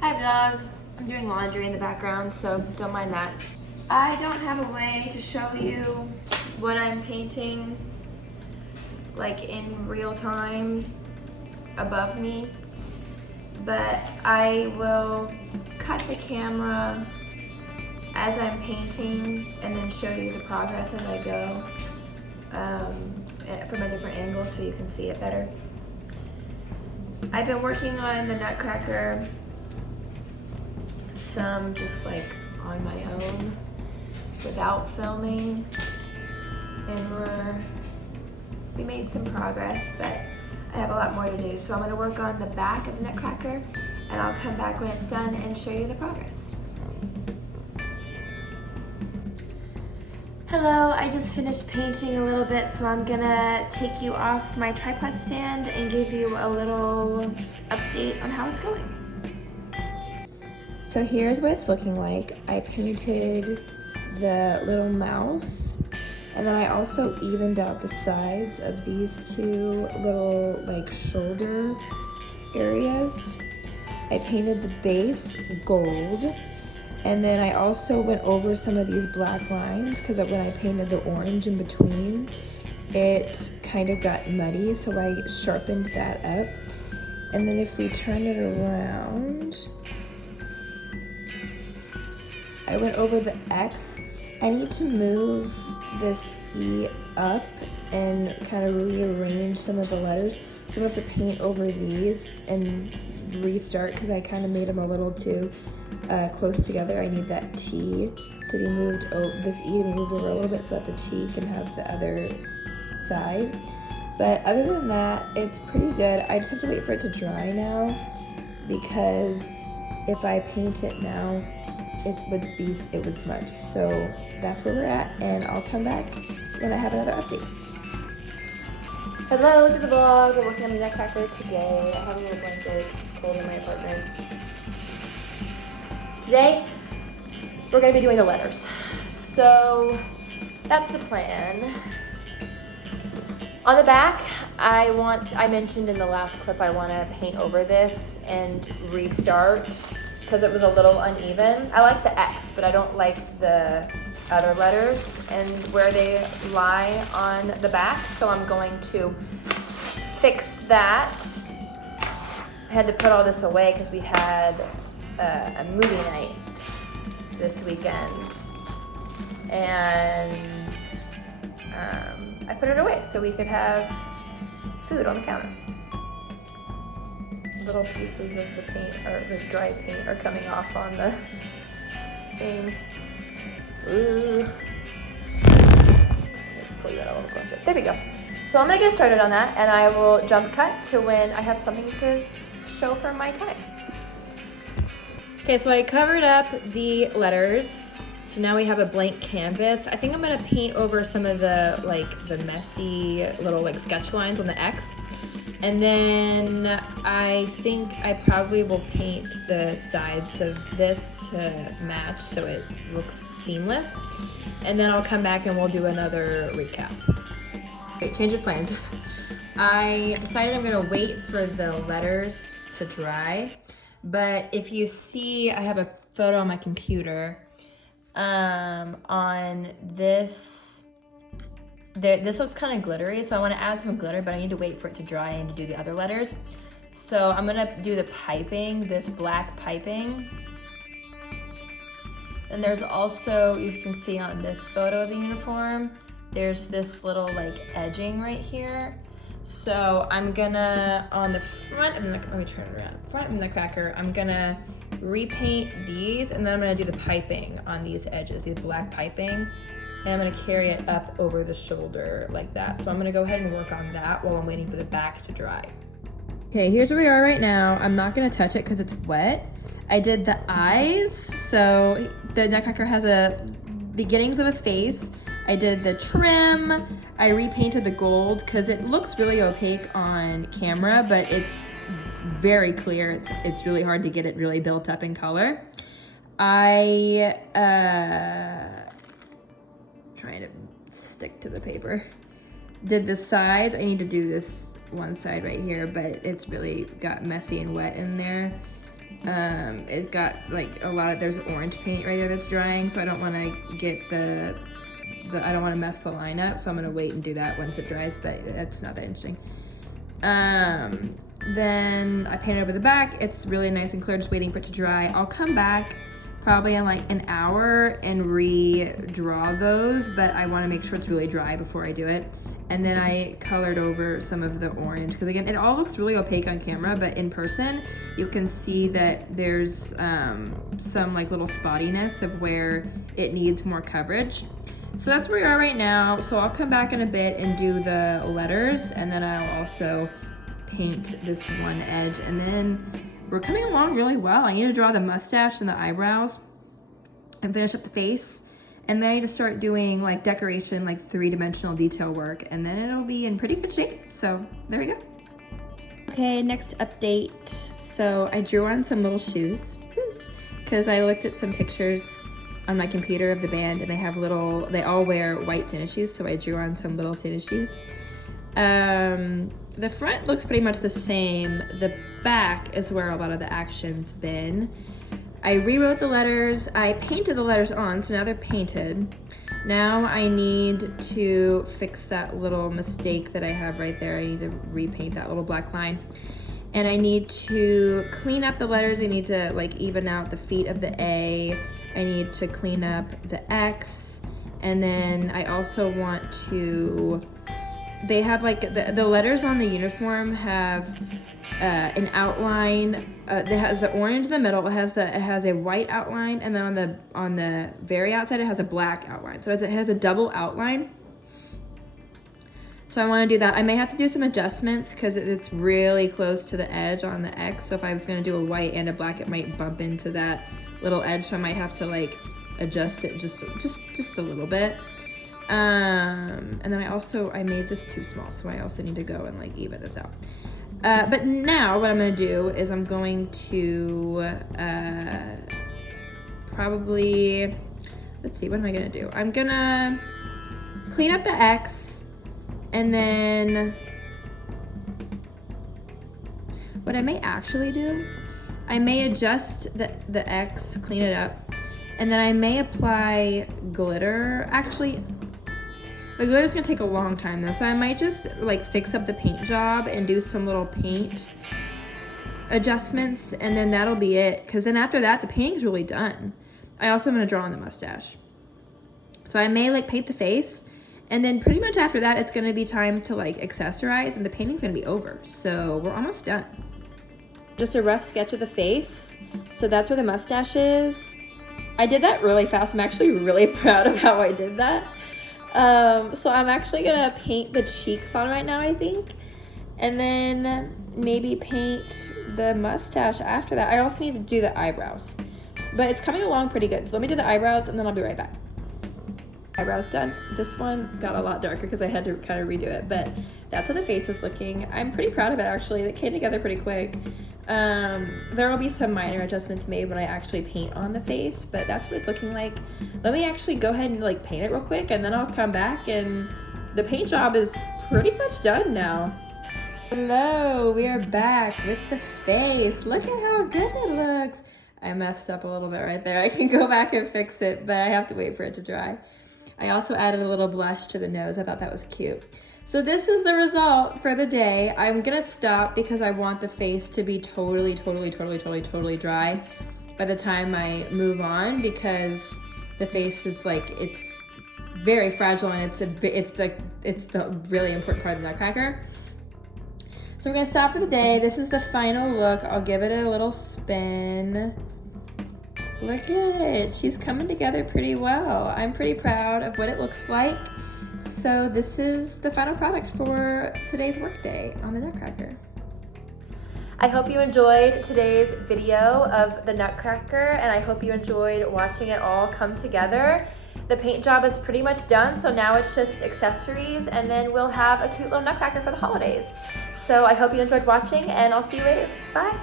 Hi vlog, I'm doing laundry in the background, so don't mind that. I don't have a way to show you what I'm painting like in real time above me, but I will cut the camera as I'm painting and then show you the progress as I go from a different angle so you can see it better. I've been working on the Nutcracker some just like on my own without filming, and we made some progress, but I have a lot more to do. So I'm gonna work on the back of the Nutcracker and I'll come back when it's done and show you the progress. Hello, I just finished painting a little bit, so I'm gonna take you off my tripod stand and give you a little update on how it's going. So here's what it's looking like. I painted the little mouth, and then I also evened out the sides of these two little like shoulder areas. I painted the base gold, and then I also went over some of these black lines because when I painted the orange in between, it kind of got muddy, so I sharpened that up. And then if we turn it around, I went over the X. I need to move this E up and kind of rearrange some of the letters. So I'm gonna have to paint over these and restart because I kind of made them a little too close together. I need that T to be moved, this E to be moved over a little bit so that the T can have the other side. But other than that, it's pretty good. I just have to wait for it to dry now, because if I paint it now, it would smudge. So that's where we're at, and I'll come back when I have another update. Hello to the vlog. We're working on the Nutcracker today. I have a little blanket. It's cold in my apartment. Today, we're gonna be doing the letters. So that's the plan. On the back, I mentioned in the last clip, I wanna paint over this and restart because it was a little uneven. I like the X, but I don't like the other letters and where they lie on the back, so I'm going to fix that. I had to put all this away because we had a movie night this weekend, and I put it away so we could have food on the counter. Little pieces of the paint, or the dry paint, are coming off on the thing. Ooh. Pull that a little closer. There we go. So I'm gonna get started on that, and I will jump cut to when I have something to show for my time. Okay, so I covered up the letters. So now we have a blank canvas. I think I'm gonna paint over some of the messy little sketch lines on the X. And then I think I probably will paint the sides of this to match so it looks seamless. And then I'll come back and we'll do another recap. Okay, change of plans. I decided I'm gonna wait for the letters to dry. But if you see, I have a photo on my computer on this. This looks kind of glittery, so I want to add some glitter, but I need to wait for it to dry and to do the other letters. So I'm gonna do the piping, this black piping. And there's also, you can see on this photo of the uniform, there's this little edging right here. So I'm gonna, on the front of the, let me turn it around, front of the Nutcracker, I'm gonna repaint these, and then I'm gonna do the piping on these edges, these black piping. And I'm gonna carry it up over the shoulder like that. So I'm gonna go ahead and work on that while I'm waiting for the back to dry. Okay, here's where we are right now. I'm not gonna touch it because it's wet. I did the eyes. So the Nutcracker has beginnings of a face. I did the trim. I repainted the gold because it looks really opaque on camera, but it's very clear. It's really hard to get it really built up in color. Trying to stick to the paper. Did the sides. I need to do this one side right here, but it's really got messy and wet in there. It got like there's orange paint right there that's drying, so I don't want to get I don't want to mess the line up, so I'm gonna wait and do that once it dries, but that's not that interesting. Then I painted over the back. It's really nice and clear, just waiting for it to dry. I'll come back probably in like an hour and redraw those, but I want to make sure it's really dry before I do it. And then I colored over some of the orange, because again, it all looks really opaque on camera, but in person, you can see that there's some like little spottiness of where it needs more coverage. So that's where we are right now. So I'll come back in a bit and do the letters, and then I'll also paint this one edge, and then we're coming along really well. I need to draw the mustache and the eyebrows and finish up the face. And then I need to start doing like decoration, like 3-dimensional detail work, and then it'll be in pretty good shape. So there we go. Okay, next update. So I drew on some little shoes because I looked at some pictures on my computer of the band, and they all wear white tennis shoes. So I drew on some little tennis shoes. The front looks pretty much the same. The back is where a lot of the action's been. I rewrote the letters. I painted the letters on, so now they're painted. Now I need to fix that little mistake that I have right there. I need to repaint that little black line. And I need to clean up the letters. I need to like even out the feet of the A. I need to clean up the X. And then I also want to, they have like, the letters on the uniform have an outline that has the orange in the middle. It has a white outline, and then on the very outside it has a black outline. So it has a double outline. So I want to do that. I may have to do some adjustments because it's really close to the edge on the X. So if I was going to do a white and a black, it might bump into that little edge. So I might have to like adjust it just a little bit. And then I made this too small, so I also need to go and like even this out. But now what I'm gonna do is I'm going to probably, let's see, what am I gonna do? I'm gonna clean up the X, and then what I may actually do, I may adjust the X, clean it up, and then I may apply glitter. Actually, the glitter's gonna take a long time though, so I might just like fix up the paint job and do some little paint adjustments, and then that'll be it. Because then after that, the painting's really done. I also am gonna draw on the mustache. So I may like paint the face, and then pretty much after that, it's gonna be time to like accessorize, and the painting's gonna be over. So we're almost done. Just a rough sketch of the face. So that's where the mustache is. I did that really fast. I'm actually really proud of how I did that. So I'm actually gonna paint the cheeks on right now, I think, and then maybe paint the mustache after that. I also need to do the eyebrows, but it's coming along pretty good. So let me do the eyebrows, and then I'll be right back. Eyebrows done. This one got a lot darker because I had to kind of redo it, but that's how the face is looking. I'm pretty proud of it, actually. It came together pretty quick. There will be some minor adjustments made when I actually paint on the face, but that's what it's looking like. Let me actually go ahead and like paint it real quick, and then I'll come back, and the paint job is pretty much done now. Hello, we are back with the face. Look at how good it looks. I messed up a little bit right there. I can go back and fix it, but I have to wait for it to dry. I also added a little blush to the nose. I thought that was cute. So this is the result for the day. I'm gonna stop because I want the face to be totally dry by the time I move on, because the face is like, it's very fragile, and it's the really important part of the Nutcracker. So we're gonna stop for the day. This is the final look. I'll give it a little spin. Look at it, she's coming together pretty well. I'm pretty proud of what it looks like. So this is the final product for today's workday on the Nutcracker. I hope you enjoyed today's video of the Nutcracker, and I hope you enjoyed watching it all come together. The paint job is pretty much done, so now it's just accessories, and then we'll have a cute little Nutcracker for the holidays. So I hope you enjoyed watching, and I'll see you later. Bye.